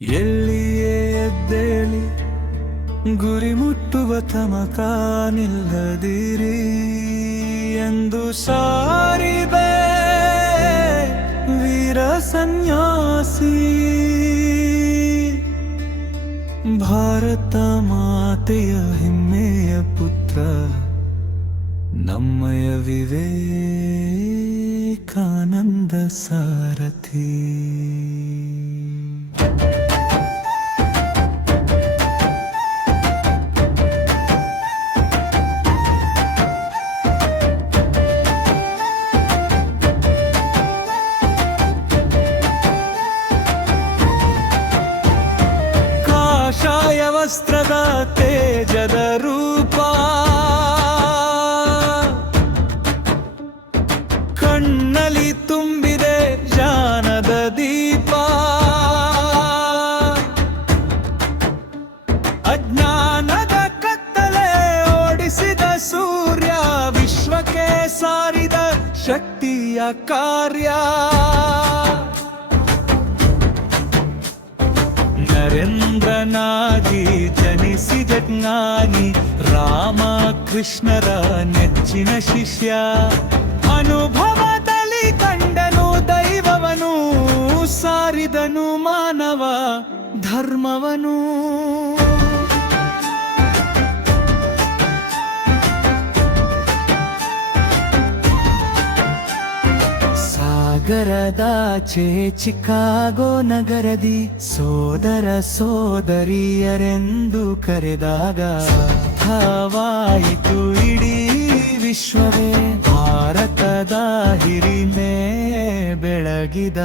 ಎಲ್ಲಿಯೇ ಎದ್ದೇಳಿ ಗುರಿ ಮುಟ್ಟುವ ತಮಕ ನಿಲ್ಲದಿರಿ ಎಂದು ಸಾರಿದೆ ವೀರ ಸನ್ಯಾಸಿ. ಭಾರತ ಮಾತೆಯ ಹೆಮ್ಮೆಯ ಪುತ್ರ ನಮ್ಮಯ ವಿವೇಕಾನಂದ ಸಾರಥಿ. ಕಾಷಾಯ ವಸ್ತ್ರದ ತೇಜದ ರೂಪ, ಕಣ್ಣಲ್ಲಿ ತುಂಬಿದೆ ಜ್ಞಾನದ ದೀಪ. ಅಜ್ಞಾನದ ಕತ್ತಲೆ ಓಡಿಸಿದ ಸೂರ್ಯ, ವಿಶ್ವಕ್ಕೆ ಸಾರಿದ ಶಕ್ತಿಯ ಕಾರ್ಯ. ನರೇಂದ್ರನಾಗಿ ಜನಿಸಿದ ಜ್ಞಾನಿ, ರಾಮಕೃಷ್ಣರ ನೆಚ್ಚಿನ ಶಿಷ್ಯ. ಅನುಭವದಲ್ಲಿ ಕಂಡನು ದೈವವನು, ಸಾರಿದನು ಮಾನವ ಧರ್ಮವನು. ಸಾಗರದಾಚೆ ಚಿಕಾಗೋ ನಗರದಿ ಸೋದರ ಸೋದರಿಯರೆಂದು ಕರೆದಾಗ ಹವಾಯಿತು ಇಡೀ ವಿಶ್ವವೇ. ಭಾರತದ ಹಿರಿಮೆ ಬೆಳಗಿದ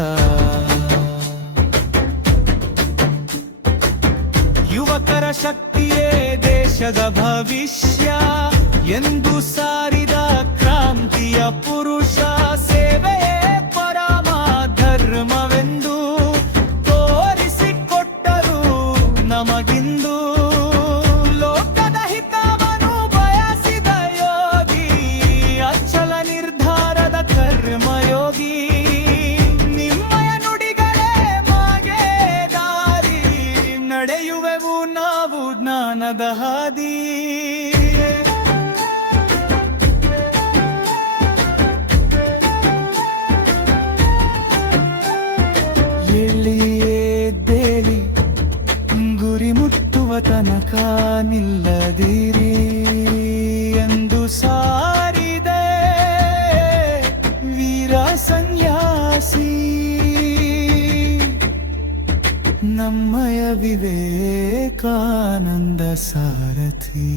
ಯುವಕರ ಶಕ್ತಿಯೇ ದೇಶದ ಭವಿಷ್ಯ ಎಂದು ಸಾರಿದ ಕ್ರಾಂತಿಯ ಪುರುಷ. ಸೇವೆಯೇ ಪರಮ ಧರ್ಮವೆಂದು ತೋರಿಸಿಕೊಟ್ಟರು ನಮಗಿಂದು. ಲೋಕದ ಹಿತವನ್ನು ಬಯಸಿದ ಯೋಗಿ, ಅಚಲ ನಿರ್ಧಾರದ ಕರ್ಮಯೋಗಿ. ನಿಮ್ಮಯ ನುಡಿಗಳೇ ಮಾಗೆ ದಾರಿ, ನಡೆಯುವೆವು ನಾವು ಜ್ಞಾನದ ಹಾದಿ. ಎದ್ದೇಳಿ ಗುರಿ ಮುಟ್ಟುವ ತನಕ ನಿಲ್ಲದಿರಿ ಎಂದು ಸಾರಿದೆ ವೀರ ಸನ್ಯಾಸಿ. ನಮ್ಮಯ ವಿವೇಕಾನಂದ ಸಾರಥಿ.